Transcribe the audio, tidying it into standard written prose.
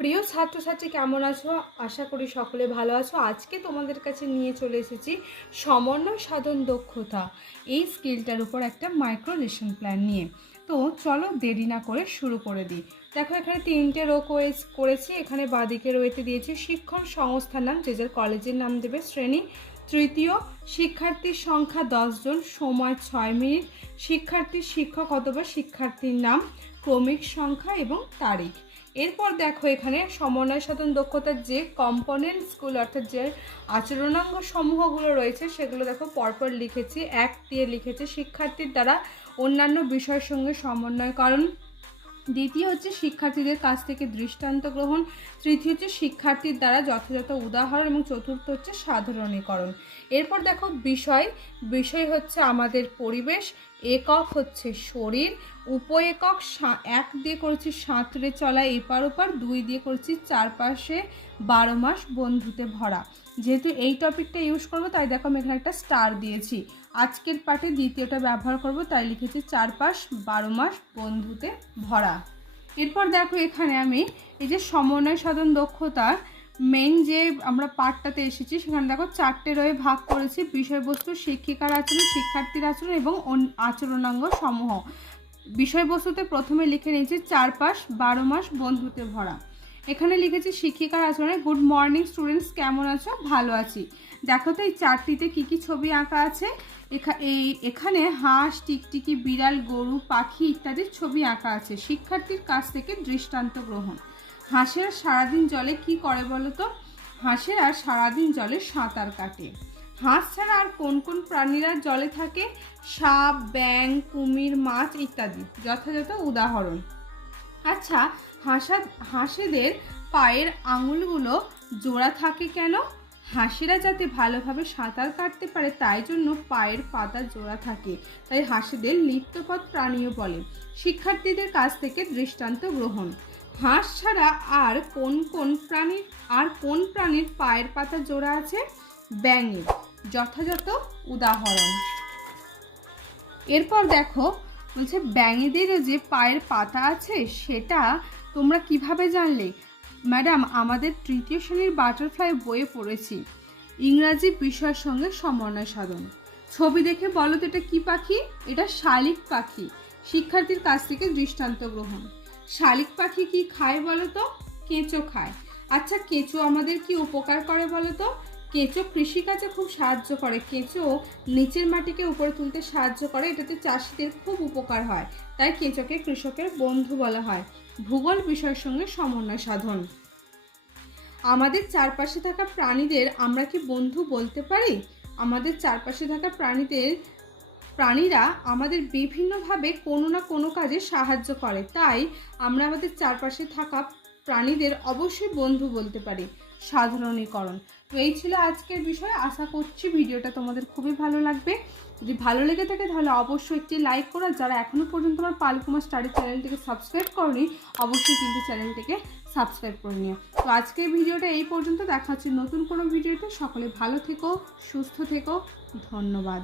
প্রিয় ছাত্রছাত্রী কেমন আছো? আশা করি সকলে ভালো আছো। আজকে তোমাদের কাছে নিয়ে চলে এসেছি সমন্বয় সাধন দক্ষতা এই স্কিলটার উপর একটা মাইক্রো লেসন প্ল্যান নিয়ে। তো চলো দেরি না করে শুরু করে দিই। দেখো এখানে 3টে রো করেছি। এখানে বাঁদিকে রয়েতে দিয়েছি শিক্ষণ সংস্থার নাম, যে যার কলেজের নাম দেবে। শ্রেণী তৃতীয়, শিক্ষার্থীর সংখ্যা 10 জন, সময় 6 মিনিট, শিক্ষার্থীর শিক্ষক অথবা শিক্ষার্থীর নাম, ক্রমিক সংখ্যা এবং তারিখ। এরপর দেখো এখানে সমন্বয় সাধন দক্ষতার যে কম্পোনেন্টসগুলো অর্থাৎ যে আচরণাঙ্গ সমূহগুলো রয়েছে সেগুলো দেখো পরপর লিখেছি। 1 দিয়ে লিখেছে শিক্ষার্থীর দ্বারা অন্যান্য বিষয়ের সঙ্গে সমন্বয়করণ, দ্বিতীয় হচ্ছে শিক্ষার্থীদের কাছ থেকে দৃষ্টান্ত গ্রহণ, তৃতীয় হচ্ছে শিক্ষার্থীর দ্বারা যথাযথ উদাহরণ এবং চতুর্থ হচ্ছে সাধারণীকরণ। এরপর দেখো বিষয় হচ্ছে আমাদের পরিবেশ, একক হচ্ছে শরীর, উপ একক 1 দিয়ে করেছি সাঁতরে চলা এপার ওপার, 2 দিয়ে করেছি চারপাশে 12 মাস বন্ধুতে ভরা। যেহেতু এই টপিকটা ইউজ করবো তাই দেখো আমি এখানে একটা স্টার দিয়েছি। আজকের পাঠে দ্বিতীয়টা ব্যবহার করব তাই লিখেছি চারপাশ 12 মাস বন্ধুতে ভরা। এরপর দেখো এখানে আমি এই যে সমন্বয় সাধন দক্ষতা মেইন যে আমরা পাঠটাতে এসেছি সেখানে দেখো 4টে রয়ে ভাগ করেছি। বিষয়বস্তু শিক্ষিকার আচরণ, শিক্ষার্থীর আচরণ এবং আচরণাঙ্গ সমূহ। বিষয়বস্তুতে প্রথমে লিখে নিয়েছি চারপাশ 12 মাস বন্ধুতে ভরা। এখানে লিখেছি শিক্ষিকার আচরণে গুড মর্নিং স্টুডেন্টস, কেমন আছো? ভালো আছি। দেখো তো এই চারটিতে কি কি ছবি আঁকা আছে। এখানে হাঁস, টিকটিকি, বিড়াল, গরু, পাখি ইত্যাদির ছবি আঁকা আছে। শিক্ষার্থীর কাছ থেকে দৃষ্টান্ত গ্রহণ। হাঁসেরা সারাদিন জলে কি করে বলো তো? হাঁসেরা সারাদিন জলে সাঁতার কাটে। হাঁস ছাড়া আর কোন কোন প্রাণীরা জলে থাকে? সাপ, ব্যাঙ, কুমির, মাছ ইত্যাদি যথাযথ উদাহরণ। আচ্ছা, হাঁসেদের পায়ের আঙুলগুলো জোড়া থাকে কেন? হাঁসেরা যাতে ভালোভাবে সাঁতার কাটতে পারে তাই জন্য পায়ের পাতা জোড়া থাকে, তাই হাঁসেদের লিপ্তপদ প্রাণীও বলে। শিক্ষার্থীদের কাছ থেকে দৃষ্টান্ত গ্রহণ। হাঁস ছাড়া আর কোন প্রাণীর পায়ের পাতা জোড়া আছে? ব্যাঙের। যথাযথ উদাহরণ। এরপর দেখো বলছে ব্যাঙেদের যে পায়ের পাতা আছে সেটা তোমরা কিভাবে জানলে? ম্যাডাম, আমাদের তৃতীয় শ্রেণীর বাটারফ্লাই বইয়ে পড়েছি। ইংরাজি বিষয়ের সঙ্গে সমন্বয় সাধন। ছবি দেখে বলো তো এটা কি পাখি? এটা শালিক পাখি। শিক্ষার্থীর কাছ থেকে দৃষ্টান্ত গ্রহণ। শালিক পাখি কি খায় বলো তো? কেঁচো খায়। আচ্ছা, কেঁচো আমাদের কি উপকার করে বলো তো? কেঁচো কৃষিকাজে খুব সাহায্য করে। কেঁচো নিচের মাটিকে উপরে তুলতে সাহায্য করে, এটাতে চাষিদের খুব উপকার হয়, তাই কেঁচোকে কৃষকের বন্ধু বলা হয়। ভূগোল বিষয়ের সঙ্গে সমন্বয় সাধন। আমাদের চারপাশে থাকা প্রাণীদের আমরা কি বন্ধু বলতে পারি? আমাদের চারপাশে থাকা প্রাণীরা আমাদের বিভিন্নভাবে কোনো না কোনো কাজে সাহায্য করে, তাই আমরা আমাদের চারপাশে থাকা প্রাণীদের অবশ্যই বন্ধু বলতে পারি। সাধারণীকরণ। তো এই ছিল আজকের বিষয়। আশা করছি ভিডিওটা তোমাদের খুবই ভালো লাগবে। যদি ভালো লেগে থাকে তাহলে অবশ্যই একটি লাইক করো। যারা এখনও পর্যন্ত আমার পালকুমার স্টাডি চ্যানেলটিকে সাবস্ক্রাইব করনি অবশ্যই কিন্তু চ্যানেলটিকে সাবস্ক্রাইব করে নিও। তো আজকের ভিডিওটা এই পর্যন্ত। দেখা হচ্ছে নতুন কোনো ভিডিওতে। সকলে ভালো থেকো, সুস্থ থেকো। ধন্যবাদ।